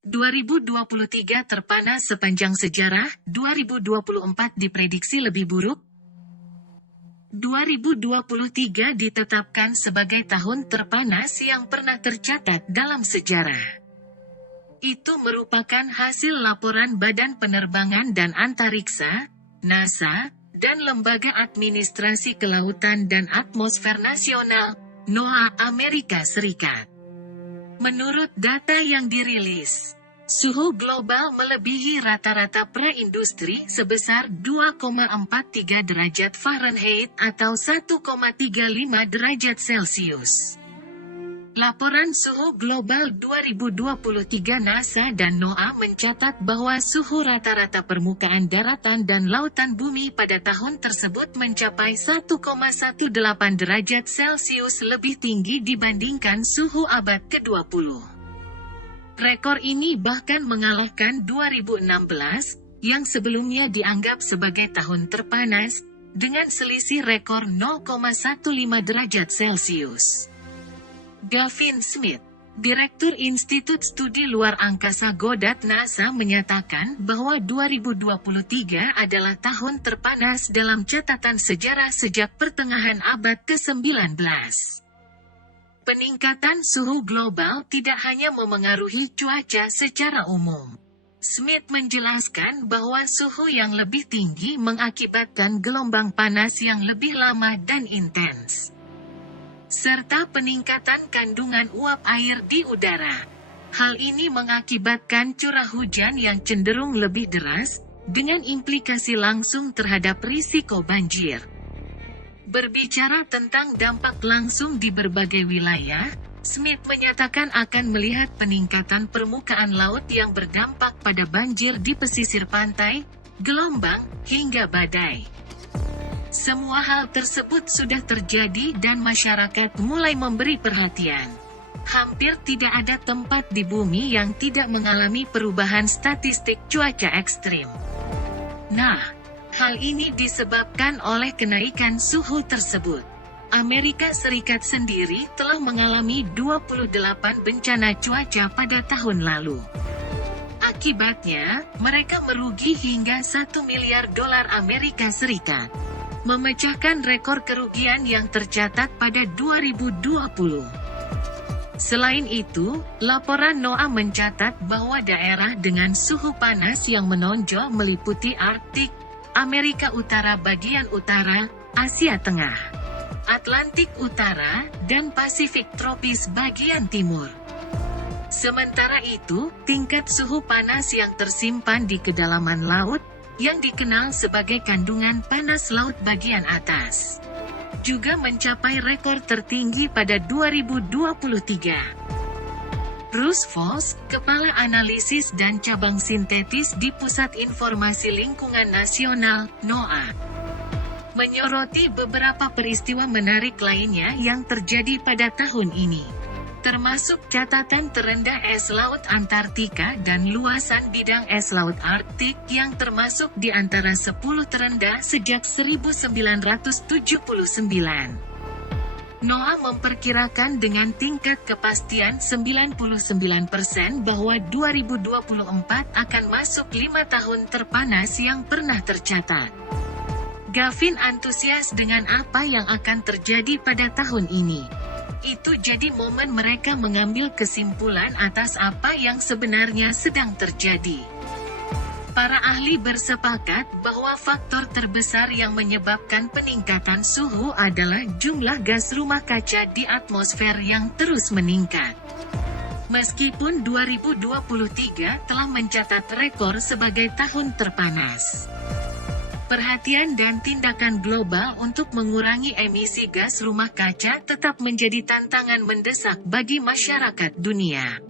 2023 terpanas sepanjang sejarah, 2024 diprediksi lebih buruk. 2023 ditetapkan sebagai tahun terpanas yang pernah tercatat dalam sejarah. Itu merupakan hasil laporan Badan Penerbangan dan Antariksa, NASA, dan Lembaga Administrasi Kelautan dan Atmosfer Nasional, NOAA, Amerika Serikat. Menurut data yang dirilis, suhu global melebihi rata-rata pra-industri sebesar 2,43 derajat Fahrenheit atau 1,35 derajat Celcius. Laporan suhu global 2023 NASA dan NOAA mencatat bahwa suhu rata-rata permukaan daratan dan lautan bumi pada tahun tersebut mencapai 1,18 derajat Celcius lebih tinggi dibandingkan suhu abad ke-20. Rekor ini bahkan mengalahkan 2016, yang sebelumnya dianggap sebagai tahun terpanas, dengan selisih rekor 0,15 derajat Celcius. Gavin Smith, Direktur Institut Studi Luar Angkasa Goddard NASA menyatakan bahwa 2023 adalah tahun terpanas dalam catatan sejarah sejak pertengahan abad ke-19. Peningkatan suhu global tidak hanya memengaruhi cuaca secara umum. Smith menjelaskan bahwa suhu yang lebih tinggi mengakibatkan gelombang panas yang lebih lama dan intens, serta peningkatan kandungan uap air di udara. Hal ini mengakibatkan curah hujan yang cenderung lebih deras, dengan implikasi langsung terhadap risiko banjir. Berbicara tentang dampak langsung di berbagai wilayah, Smith menyatakan akan melihat peningkatan permukaan laut yang berdampak pada banjir di pesisir pantai, gelombang, hingga badai. Semua hal tersebut sudah terjadi dan masyarakat mulai memberi perhatian. Hampir tidak ada tempat di bumi yang tidak mengalami perubahan statistik cuaca ekstrim. Nah, hal ini disebabkan oleh kenaikan suhu tersebut. Amerika Serikat sendiri telah mengalami 28 bencana cuaca pada tahun lalu. Akibatnya, mereka merugi hingga $1 miliar Amerika Serikat. Memecahkan rekor kerugian yang tercatat pada 2020. Selain itu, laporan NOAA mencatat bahwa daerah dengan suhu panas yang menonjol meliputi Arktik, Amerika Utara bagian utara, Asia Tengah, Atlantik Utara, dan Pasifik tropis bagian timur. Sementara itu, tingkat suhu panas yang tersimpan di kedalaman laut, yang dikenal sebagai kandungan panas laut bagian atas, juga mencapai rekor tertinggi pada 2023. Bruce Voss, Kepala Analisis dan Cabang Sintetis di Pusat Informasi Lingkungan Nasional, NOAA, menyoroti beberapa peristiwa menarik lainnya yang terjadi pada tahun ini, termasuk catatan terendah es laut Antartika dan luasan bidang es laut Arktik yang termasuk di antara 10 terendah sejak 1979. NOAA memperkirakan dengan tingkat kepastian 99% bahwa 2024 akan masuk 5 tahun terpanas yang pernah tercatat. Gavin antusias dengan apa yang akan terjadi pada tahun ini. Itu jadi momen mereka mengambil kesimpulan atas apa yang sebenarnya sedang terjadi. Para ahli bersepakat bahwa faktor terbesar yang menyebabkan peningkatan suhu adalah jumlah gas rumah kaca di atmosfer yang terus meningkat. Meskipun 2023 telah mencatat rekor sebagai tahun terpanas, perhatian dan tindakan global untuk mengurangi emisi gas rumah kaca tetap menjadi tantangan mendesak bagi masyarakat dunia.